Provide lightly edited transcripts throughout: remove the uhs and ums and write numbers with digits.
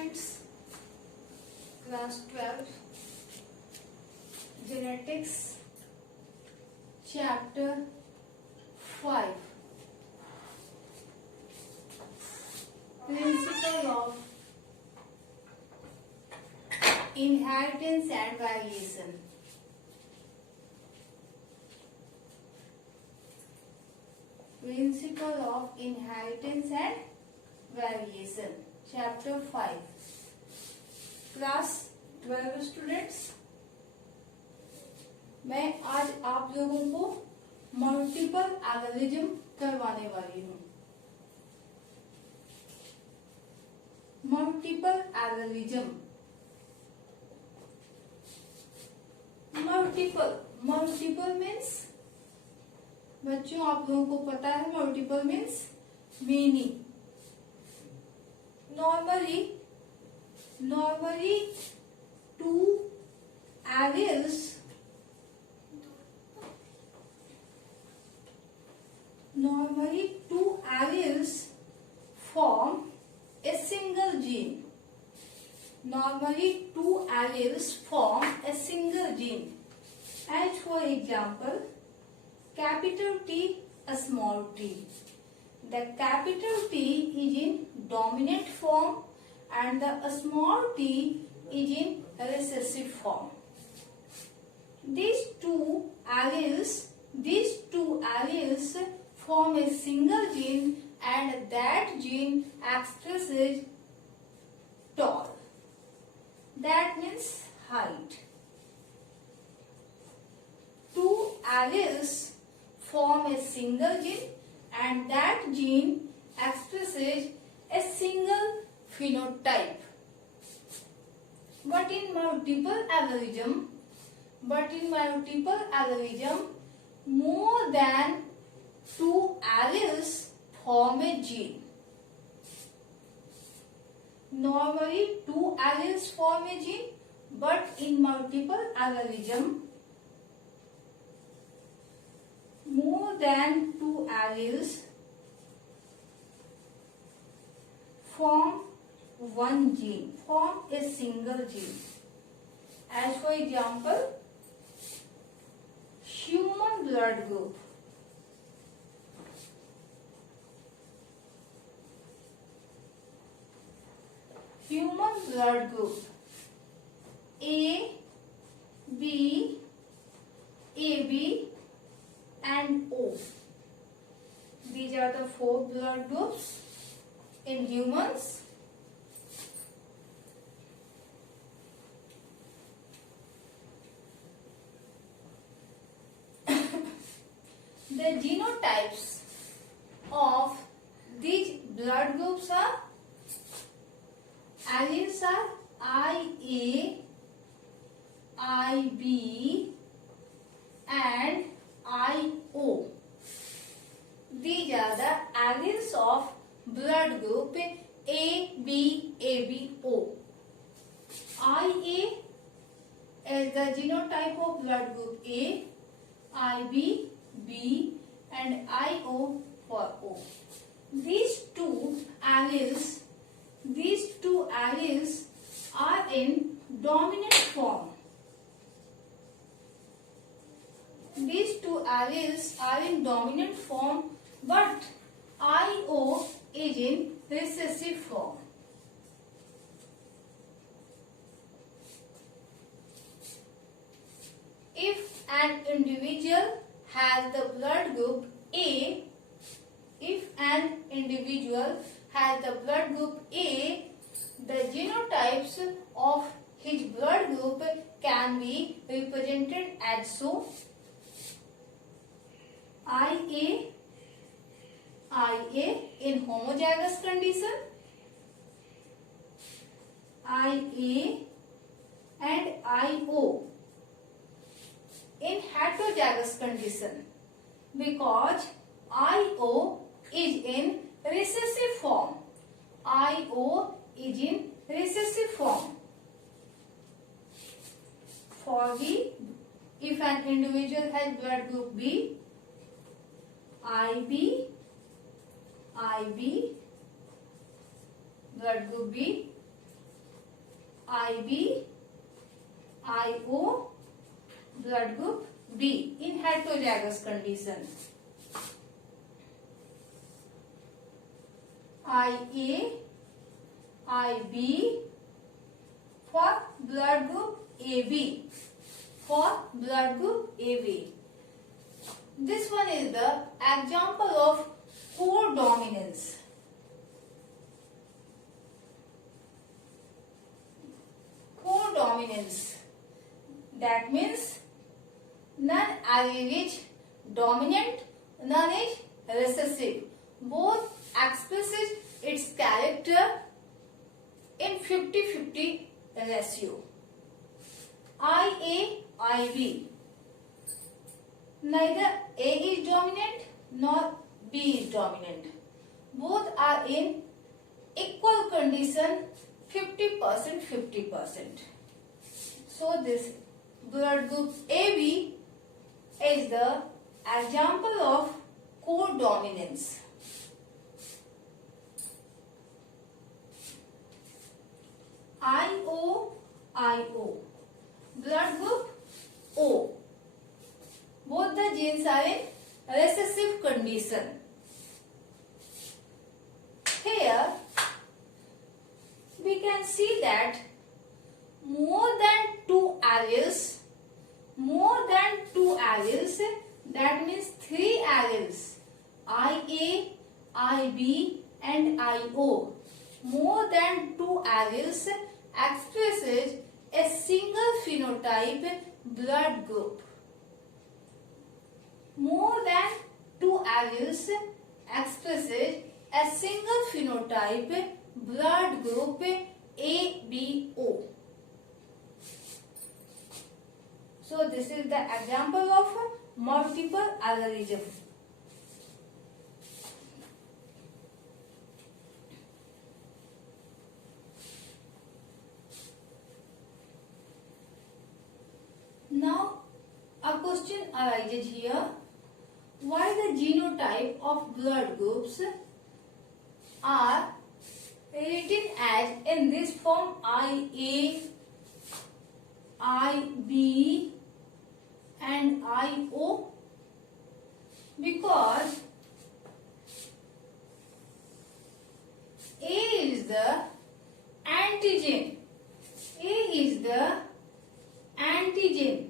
students, class 12, genetics, chapter 5, principle of inheritance and variation. Principle of inheritance and variation, chapter 5, class 12 students, मैं आज आप लोगों को multiple algorithm करवाने वाली हूँ। मल्टीपल एल्गोरिथम, मल्टीपल मीन्स बच्चों आप लोगों को पता है multiple means many. Normally two alleles form a single gene. Normally two alleles form a single gene. As for example, capital T, a small t. The capital T is in dominant form and the small t is in recessive form. These two alleles form a single gene and that gene expresses tall. That means height. Two alleles form a single gene and that gene expresses a single phenotype. But in multiple algorithm, more than two alleles form a gene. Normally two alleles form a gene, but in multiple algorithm, more than two alleles form one gene, form a single gene. As for example, human blood group. Human blood group A, B, AB and O. These are the four blood groups in humans. The genotypes of these blood groups are alleles are IA, IB and IO. These are the alleles of blood group ABABO. IA is the genotype of blood group A, IB, B and IO for O. These two alleles are in dominant form. These two alleles are in dominant form, but IO is in recessive form. If an individual has the blood group A, the genotypes of his blood group can be represented as so: IA in homozygous condition, IA and IO in heterozygous condition, because IO is in recessive form. For B, if an individual has blood group B, IB, blood group B, IB, IO, blood group B in heterozygous condition. IA, IB for blood group AB, for blood group AB. This one is the example of codominance. Codominance. That means none allele is dominant, none is recessive. Both expresses its character in 50-50 ratio. IA, IB. Neither A is dominant nor B is dominant. Both are in equal condition, 50%, 50%. So this blood group AB is the example of codominance. IO, blood group O. Both the genes are in recessive condition. Here we can see that more than two alleles, that means three alleles, IA, IB and IO, more than two alleles expresses a single phenotype blood group. More than two alleles expresses a single phenotype blood group ABO. So this is the example of multiple allelism. Now a question arises here. Why the genotype of blood groups are written as in this form IA, IB and IO? Because A is the antigen. A is the antigen.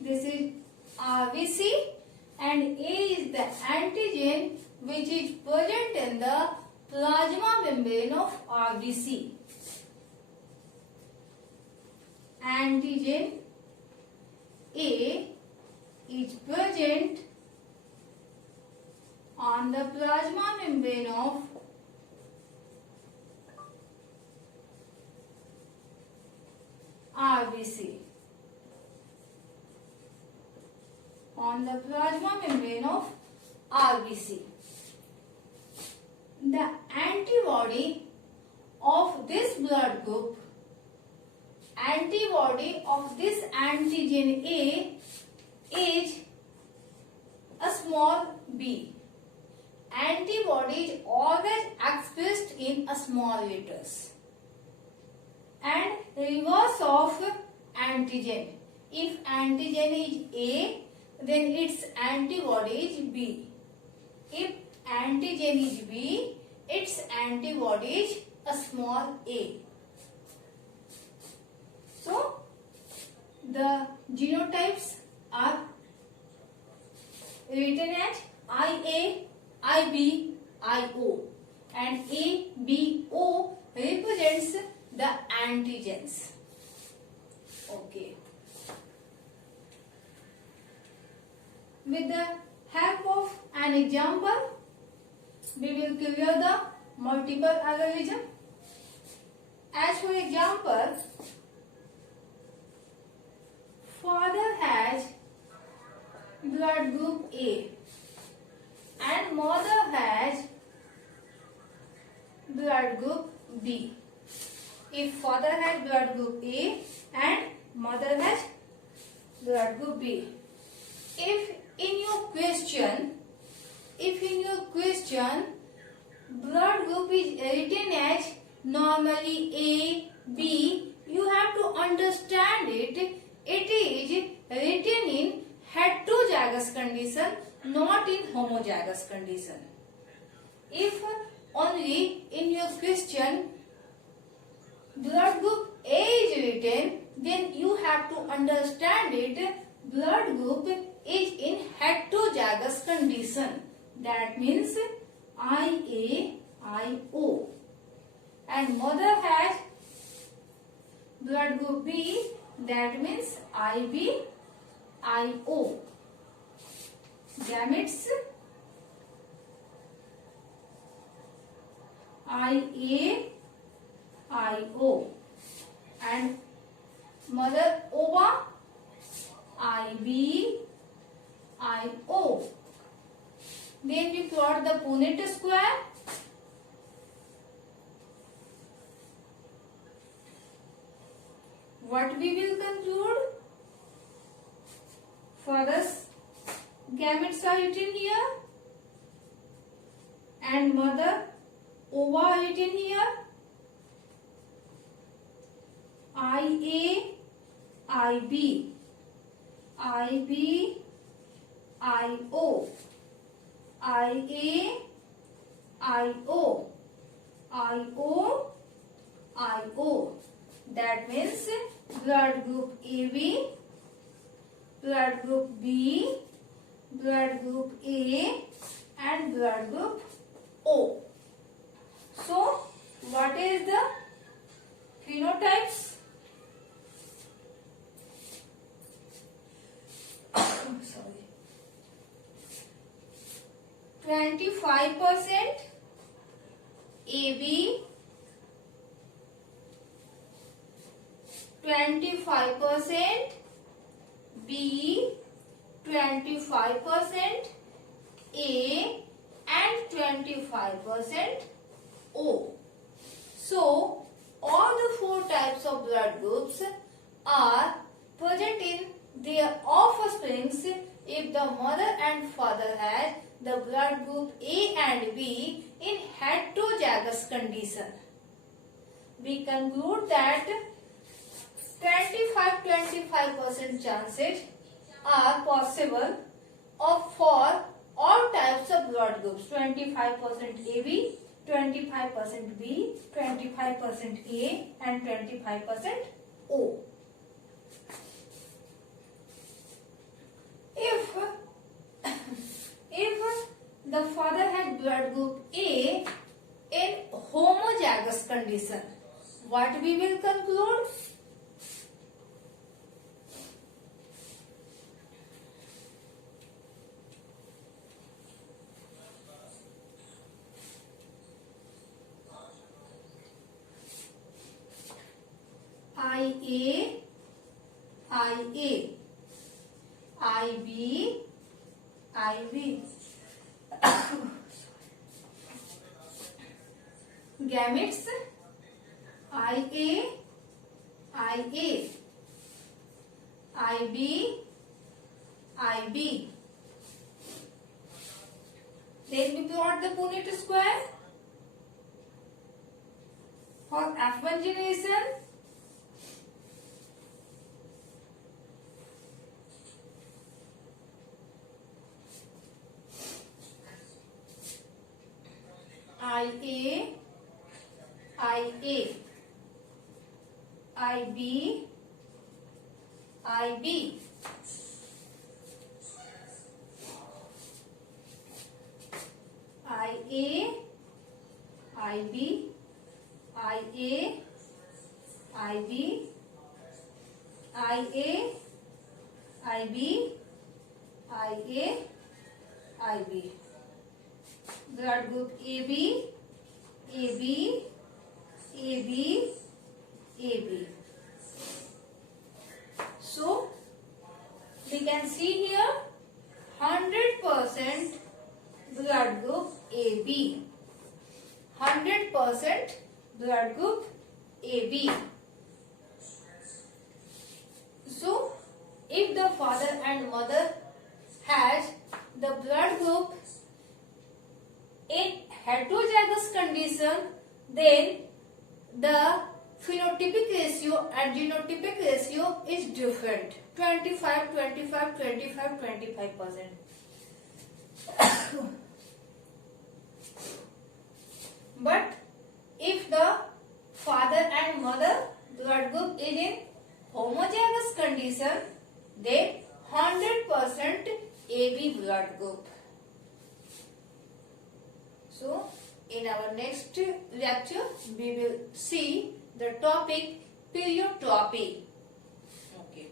This is RBC and A is the antigen which is present in the plasma membrane of RBC. Antigen A is present on the plasma membrane of RBC. On the plasma membrane of RBC. The antibody of this blood group, antibody of this antigen A is a small b. Antibody is always expressed in a small letters. And reverse of antigen. If antigen is A, then its antibody is B. If antigen is B, its antibody is a small a. So, the genotypes are written as IA, IB, IO, and ABO represents the antigens. Okay. With the help of an example, we will clear the multiple allelism. As for example, father has blood group A and mother has blood group B. If father has blood group A and mother has blood group B. If in your question blood group is written as normally A, B, you have to understand it. It is written in heterozygous condition, not in homozygous condition. If only in your question blood group A is written, then you have to understand it. Blood group is in heterozygous condition. That means IA, IO. And mother has blood group B. That means IB, IO. Gametes IA, IO. And mother ova IB, IO. Then we plot the Punnett square. What we will conclude? Father's gametes are written here and mother ova are written here. IA, IB, IB, IO, IA, IO, IO, IO. That means blood group AB, blood group B, blood group A and blood group O. So, what is the phenotypes? Sorry. 25% AB, 25% B, 25% A and 25% O. So, all the four types of blood groups are present in their offsprings if the mother and father had the blood group A and B in heterozygous condition. We conclude that 25% chances are possible for all types of blood groups. 25% AB, 25% B, 25% A and 25% O. If the father had blood group A in homozygous condition, what we will conclude? IA, IA, IB, IB. Gametes IA, IA, IB, IB. Then we plot the Punnett square for F1 generation. IA, IA, IB, IB. IA, IB, IA, IB, IA, IB, IA, IB. Blood group AB, AB, AB, AB. So, we can see here 100% blood group AB. 100% blood group AB. So, if the father and mother has the blood group in heterozygous condition, then the phenotypic ratio and genotypic ratio is different, 25, 25, 25, 25%. But if the father and mother blood group is in homozygous condition, then 100% AB blood group. So, in our next lecture, we will see the topic periotopy. Okay.